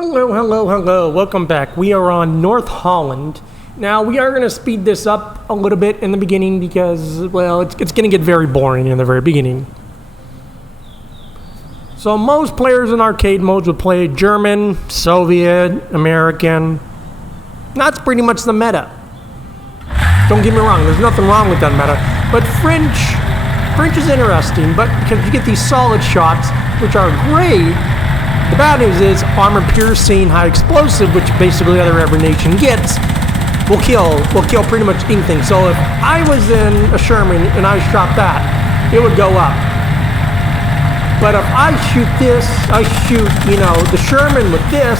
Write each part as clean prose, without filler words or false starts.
Hello, hello, hello. Welcome back. We are on North Holland. Now, we are going to speed this up a little bit in the beginning because, well, it's going to get very boring in the very beginning. So most players in arcade modes would play German, Soviet, American. That's pretty much the meta. Don't get me wrong, there's nothing wrong with that meta. But French is interesting, but because you get these solid shots, which are great. The bad news is armor-piercing, high explosive, which basically every nation gets, will kill pretty much anything. So if I was in a Sherman and I shot that, it would go up. But if I shoot this, the Sherman with this,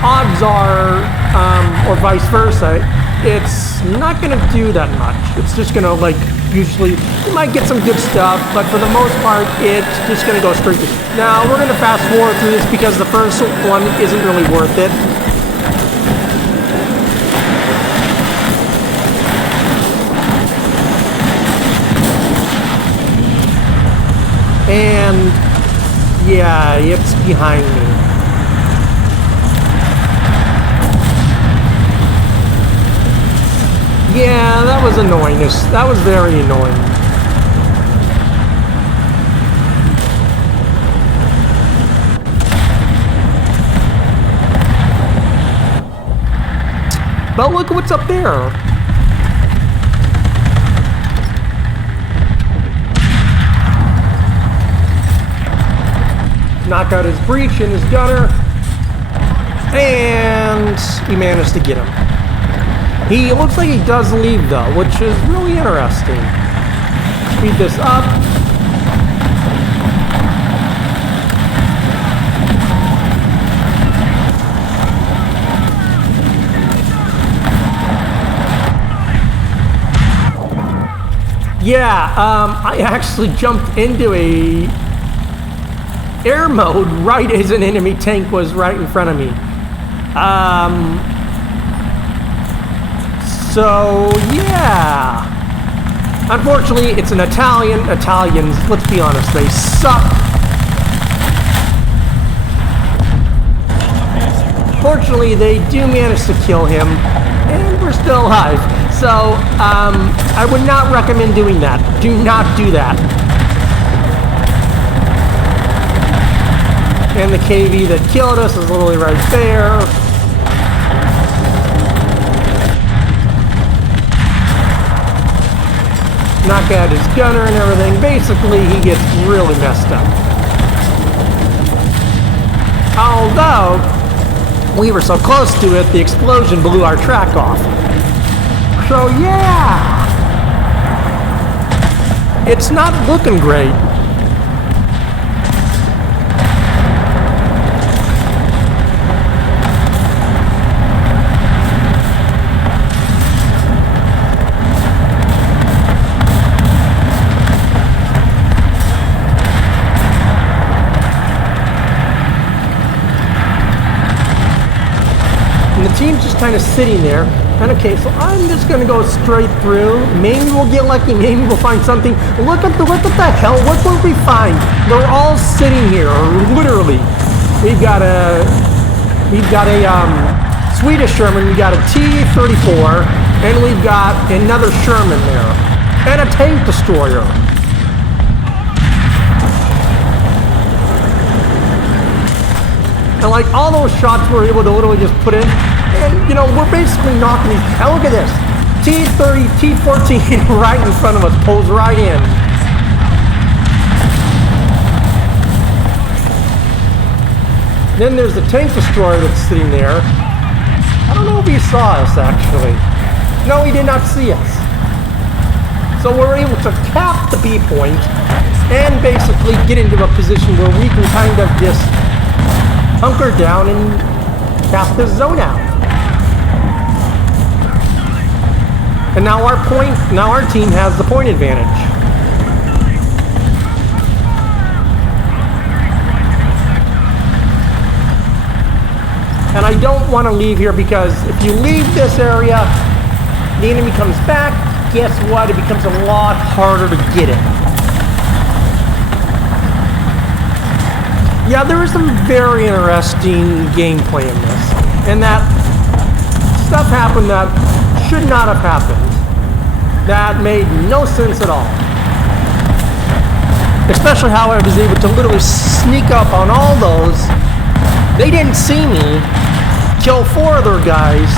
odds are, or vice versa, it's not going to do that much. It's just going to, usually, you might get some good stuff, but for the most part, it's just going to go straight through. Now, we're going to fast forward through this because the first one isn't really worth it. And, yeah, it's behind me. Yeah, that was annoying. That was very annoying. But look what's up there. Knock out his breach and his gunner. And he managed to get him. He looks like he does leave though, which is really interesting. Speed this up. Yeah, I actually jumped into a air mode right as an enemy tank was right in front of me. So, yeah. Unfortunately, it's an Italian. Italians, let's be honest, they suck. Fortunately, they do manage to kill him, and we're still alive. So, I would not recommend doing that. Do not do that. And the KV that killed us is literally right there. Knock out his gunner and everything. Basically, he gets really messed up. Although, we were so close to it, the explosion blew our track off. So, yeah. It's not looking great. Team's just kind of sitting there, and okay, so I'm just gonna go straight through. Maybe we'll get lucky. Maybe we'll find something. Look at the hell! What will we find? They're all sitting here, literally. We've got a Swedish Sherman. We got a T-34, and we've got another Sherman there, and a tank destroyer. And all those shots we're able to literally just put in. And, we're basically knocking these. Now look at this. T-30, T-14 right in front of us. Pulls right in. Then there's the tank destroyer that's sitting there. I don't know if he saw us, actually. No, he did not see us. So we're able to tap the B point and basically get into a position where we can kind of just hunker down and tap this zone out. And now our team has the point advantage. And I don't want to leave here because if you leave this area, the enemy comes back, guess what? It becomes a lot harder to get it. Yeah, there is some very interesting gameplay in this. And that stuff happened that should not have happened. That made no sense at all. Especially how I was able to literally sneak up on all those. They didn't see me. Kill 4 other guys.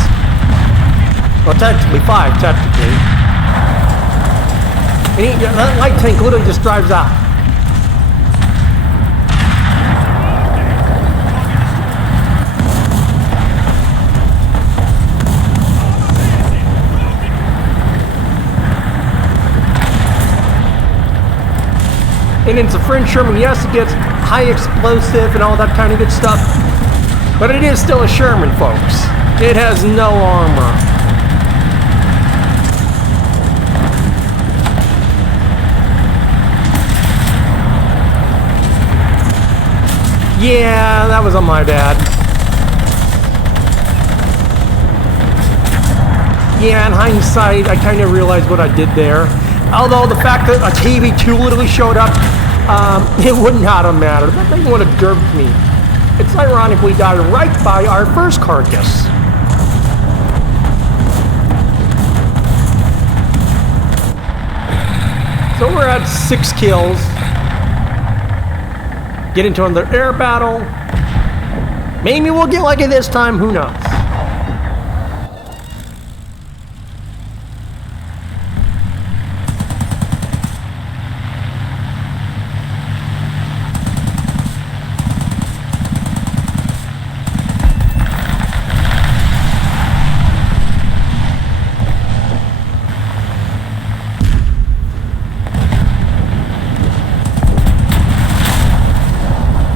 Well, technically 5, technically. And that light tank literally just drives out. And it's a French Sherman. Yes, it gets high explosive and all that kind of good stuff. But it is still a Sherman, folks. It has no armor. Yeah, that was on my bad. Yeah, in hindsight, I kind of realized what I did there. Although the fact that a TV2 literally showed up, it would not have mattered. That thing would have derped me. It's ironic we died right by our first carcass. So we're at 6 kills. Get into another air battle. Maybe we'll get lucky this time, who knows?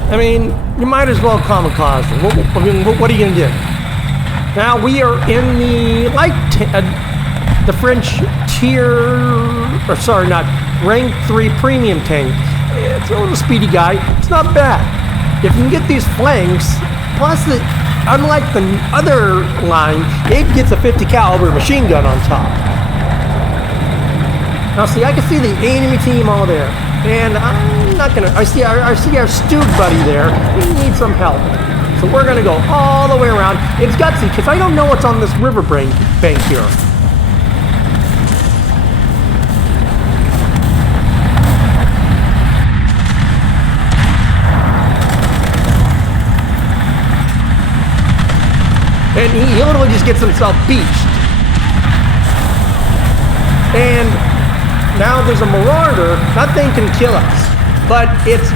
I mean, you might as well kamikaze. What are you gonna do? Now we are in the the French tier, or sorry, not rank 3 premium tank. It's a little speedy guy. It's not bad. If you can get these flanks, plus unlike the other line, it gets a 50 caliber machine gun on top. Now see, I can see the enemy team all there. And I'm not gonna, I see our stewed buddy there. We need some help. So we're gonna go all the way around. It's gutsy, because I don't know what's on this river bank here. And he literally just gets himself beached. And now there's a Marauder. That thing can kill us, but it's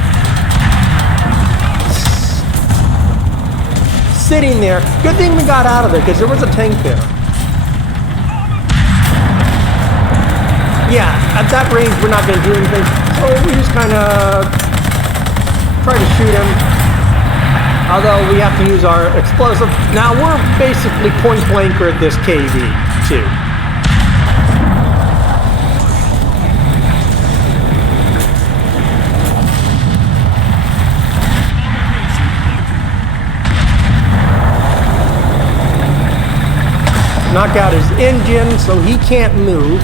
sitting there. Good thing we got out of there, because there was a tank there. Yeah, at that range we're not going to do anything, so we just kind of try to shoot him. Although we have to use our explosive. Now we're basically point blanker at this KV too. Knock out his engine so he can't move.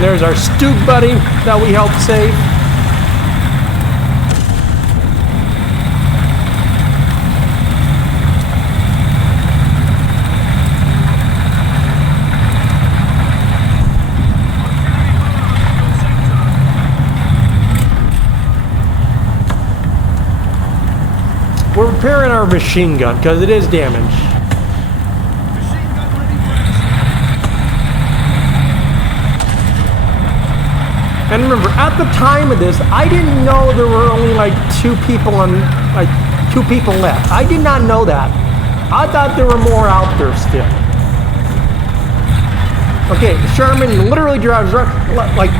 There's our Stoop buddy that we helped save. We're repairing our machine gun because it is damaged. And remember, at the time of this, I didn't know there were only like two people left. I did not know that. I thought there were more out there still. Okay, Sherman literally drives right, like,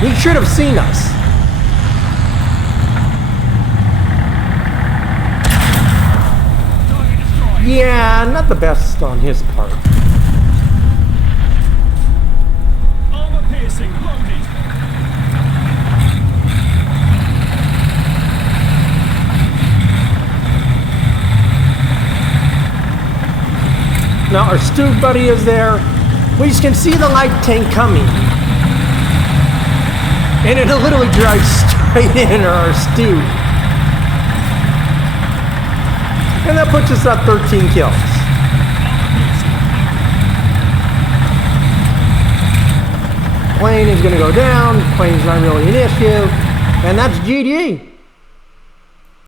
he should have seen us. Yeah, not the best on his part. Armor piercing, loaded. Now our Stu buddy is there. We just can see the light tank coming. And it literally drives straight into our Stu. And that puts us at 13 kills. Plane is going to go down. Plane's not really an issue. And that's GG.